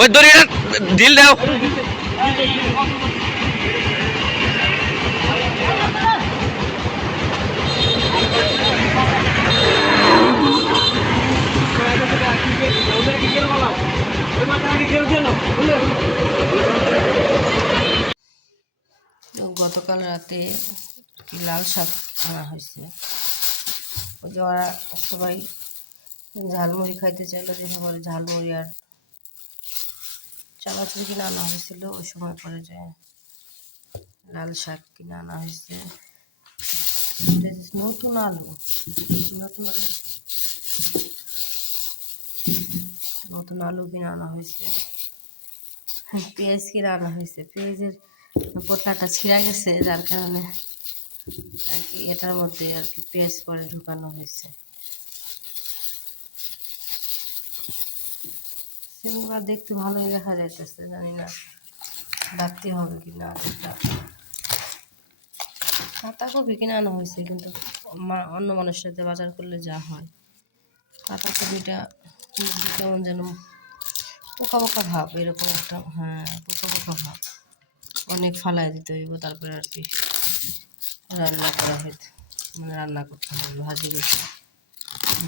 ওই দড়িটা ঢিল দাও। গতকাল রাতে লাল শাক আনা হয়েছে। ওই যে ওরা সবাই ঝালমুড়ি খাইতে চাইলো, যে সবার ঝালমুড়ি আর চানাচুর কিনে আনা হয়েছিল। ওই সময় পরে যে লাল শাক কিনে আনা হয়েছে, নতুন আলু নতুন আলু কিনে আনা হয়েছে, পেঁয়াজ কিনে আনা হয়েছে। পেঁয়াজের পোটলাটা ছিঁড়া গেছে, যার কারণে আর কি এটার মধ্যে আর কি পেঁয়াজ পরে ঢুকানো হয়েছে। সিনেমা দেখতে ভালোই দেখা যাইতেছে, জানি না ডাকতে হবে কি না। পাতাকপি কিনে আনা হয়েছে, কিন্তু অন্য মানুষের সাথে বাজার করলে যা হয়, পাতাকপিটা কেমন যেন পোকা পোকা ভাব, এরকম একটা, হ্যাঁ পোকা পোকা ভাব। অনেক ফালাই দিতে হইব, তারপরে আর কি রান্না করা হইতে, মানে রান্না করতে হবে,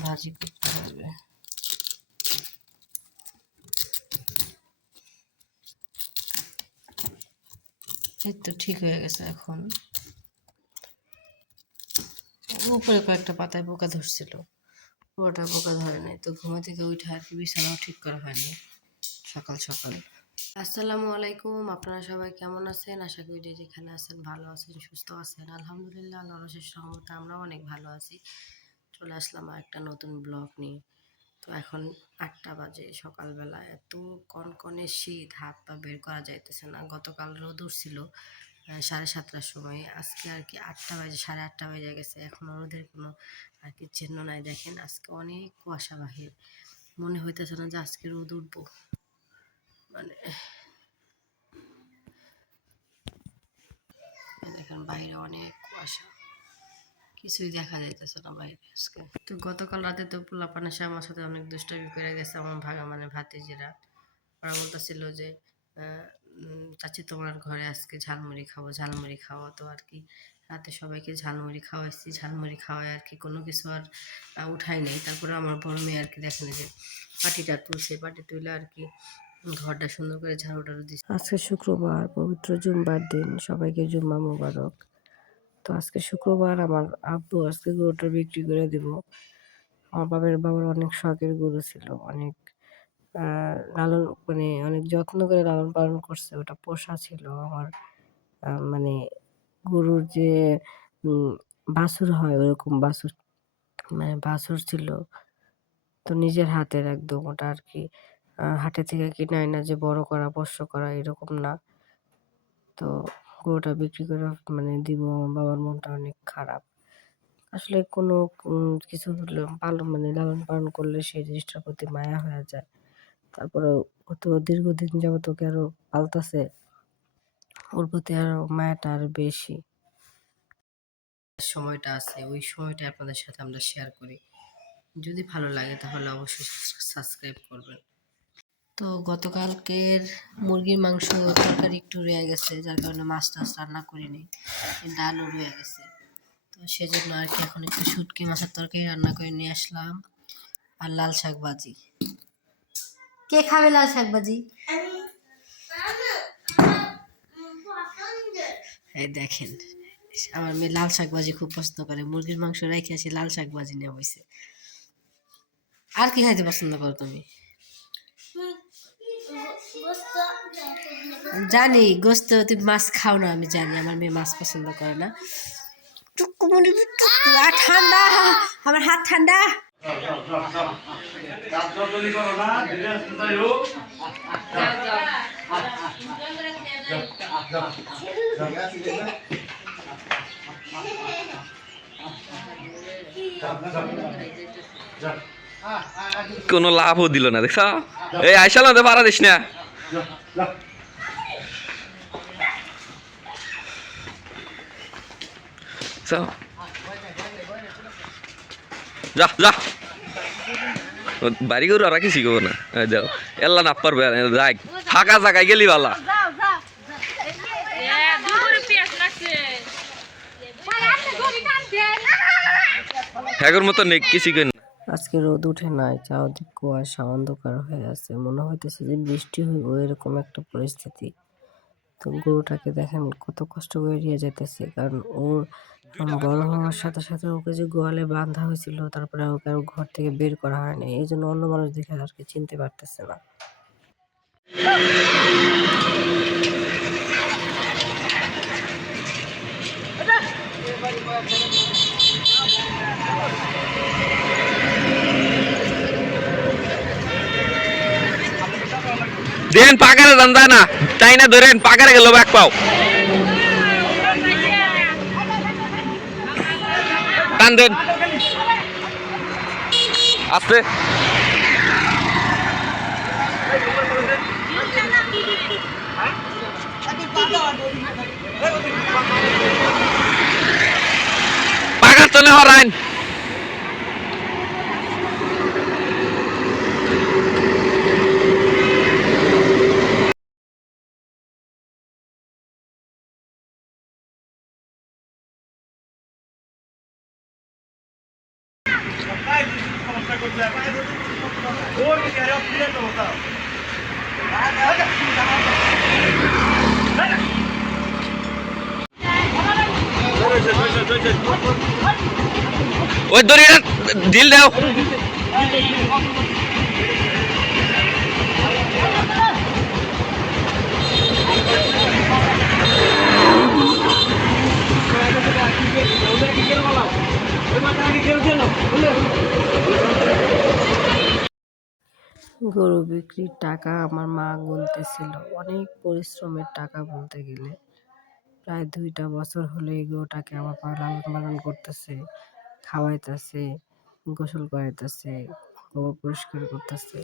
ভাজি করতে হবে। এই তো ঠিক হয়ে গেছে। এখন উপরে কয়েকটা পাতায় পোকা ধরছিল, পুরোটা পোকা ধরে নাই। তো ঘুমা থেকে উঠে আর কি বিছানাও ঠিক করা হয়নি সকাল সকাল। আসসালামু আলাইকুম, আপনারা সবাই কেমন আছেন? আশা করি যে যেখানে আছেন ভালো আছেন, সুস্থ আছেন। আলহামদুলিল্লাহ, আল্লাহর অশেষ রহমতে আমরাও অনেক ভালো আছি। চলে আসলাম একটা নতুন ব্লগ নিয়ে। তো এখন 8টা বাজে সকালবেলা, এত কনকনে শীত, হাত পা বের করা যাইতেছে না। গতকাল রোদ উঠছিল 7:30টার সময়, আজকে আর কি 8টা বাজে, 8:30 বেজে গেছে, এখনো রোদের কোনো আর কি চিহ্ন নাই। দেখেন আজকে অনেক কুয়াশা বাহির, মনে হইতেছে না যে আজকে রোদ উঠবো। মানে দেখেন বাইরে অনেক কুয়াশা, কিছুই দেখা যাইতেছে না বাইরে আজকে। তো গতকাল রাতে তো পোলাপান এসে আমার সাথে অনেক দুষ্টামি করে গেছে। আমার ভাতিজিরা, ওরা বলতেছিল যে চাচি তোমার ঘরে আজকে ঝালমুড়ি খাবো। তো আর কি রাতে সবাইকে ঝালমুড়ি খাওয়াইছি, ঝালমুড়ি খাওয়াই আর কি কোনো কিছু আর উঠাই নেই। তারপরে আমার বড় মেয়ে আর কি দেখেন যে পাটি তুলে আর কি ঘরটা সুন্দর করে ঝাড়ু দিচ্ছে। আজকে শুক্রবার, পবিত্র জুম্বার দিন, সবাইকে জুম্মা মোবারক। তো আজকে শুক্রবার, আমার আব্বু আজকে গরুটা বিক্রি করে দিব। আমার বাবার অনেক শখের গরু ছিল, অনেক লালন মানে অনেক যত্ন করে লালন পালন করছে, ওটা পোষা ছিল। আমার মানে গরুর যে বাছুর হয় ওরকম বাছুর, মানে বাছুর ছিল। তো নিজের হাতের একদম, ওটা আর কি হাটে থেকে কিনে আনা যে বড় করা পোষ্য করা এরকম না। তো গরুটা বিক্রি করে মানে দিব, আমার বাবার মনটা অনেক খারাপ। আসলে কোনো কিছু মানে লালন পালন করলে সেই জিনিসটার প্রতি মায়া হয়ে যায়। তারপরে ও তো দীর্ঘদিন যাবত ওকে আরো পালতাছে, ওর প্রতি আরো মায়াটা আরো বেশি। সময়টা আছে, ওই সময়টা আপনাদের সাথে আমরা শেয়ার করি। যদি ভালো লাগে তাহলে অবশ্যই সাবস্ক্রাইব করবেন। তো গতকালকের মুরগির মাংস তরকারি একটু রয়ে গেছে, যার কারণে মাছ টাছ রান্না করিনি, ডালও রয়ে গেছে। তো সেজন্য আর কি এখন একটু শুটকি মাছের তরকারি রান্না করে নিয়ে আসলাম, আর লাল শাক ভাজি। কে খাবে লাল শাক ভাজি? এই দেখেন আমার মেয়ে লাল শাক ভাজি খুব পছন্দ করে, মুরগির মাংস রেখে আসি, লাল শাক ভাজি নেওয়া হয়েছে। আর কি খাইতে পছন্দ করো তুমি? জানি গোস্ত, তুমি মাছ খাও না আমি জানি, আমার মেয়ে মাছ পছন্দ করে না। ঠান্ডা, আমার হাত ঠান্ডা। কোনো লাভও দিল না, দেখছ? এই আইসাল না, পারা দিস না। যা যা, বাড়ি করে ওরা কিছু করবো না যাও এল্লা না পারবে যাই ফাঁকা জায়গায় গেলি বালা হ্যাগর মতো নেই কিছু করি না আজকে রোদ উঠে নাই, চারদিক কুয়াশা অন্ধকার হয়ে আছে, মনে হইতেছে যে বৃষ্টি হইব এরকম একটা পরিস্থিতি। তো গরুটাকে দেখেন কত কষ্ট করে নিয়ে যেতেছে, কারণ ওর বড় হওয়ার সাথে সাথে ওকে যে গোয়ালে বাঁধা হয়েছিল, তারপরে ওকে আর ঘর থেকে বের করা হয়নি, এই জন্য অন্য মানুষ দেখে আর কি চিনতে পারতেছে না। দেন পাকারে যান যায় না তাই না ধরেন পাকারে গেল ব্যাক পাও টান দেন আস্তে পাকার তো হরাইন ওই দড়িটা ঢিল দাও গরু বিক্রির টাকা আমার মা গুনতেছিল, অনেক পরিশ্রমের টাকা বলতে গেলে। প্রায় 2টা বছর হলো এই গরুটাকে আমার মা লালন পালন করতেছে, খাওয়াইতেছে, গোসল করাইতেছে, গোবর পরিষ্কার করতেছে।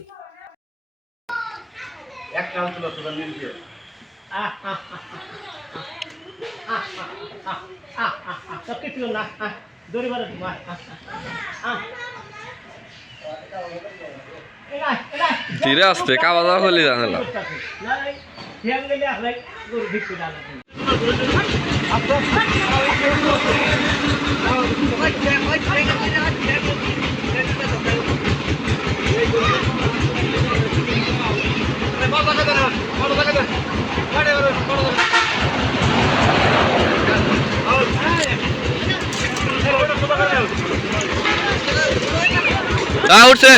ধীরে আসতে কাবা যাওয়া হলে জানালা উঠছে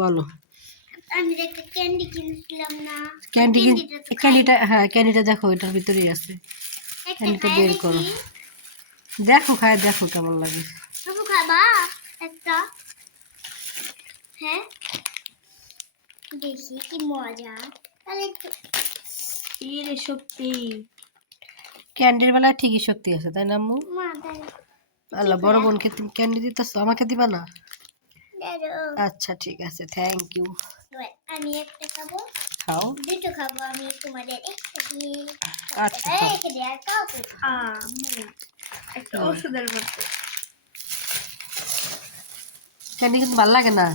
বলো। আমি একটা ক্যান্ডি কিনেছিলাম না, ক্যান্ডিটা দেখো, এটার ভিতরেই আছে। একটা ক্যান্ডিটা খাইয়া বের দেখি। করো, দেখো খায় দেখো কেমন লাগে। বাবু খাবা একটা? হ্যাঁ, দেখি কি মজা। তাহলে রে শক্তি, ক্যান্ডির বেলায় ঠিকই শক্তি আছে, তাই না আম্মু? মা তাই আল্লাহ, বড় বোনকে তুমি ক্যান্ডি দিতেছো, আমাকে দিবা না? দাঁড়ো। আচ্ছা ঠিক আছে, থ্যাংক ইউ। এবার আমি একটা খাবো, খাও। দুটো খাবো আমি, তোমাদের একটা দিয়ে আচ্ছা খাও। রেখে দিয়ে আর কাউকে একটা ওষুধের মতো। ক্যান্ডি কিন্তু ভালো লাগে না।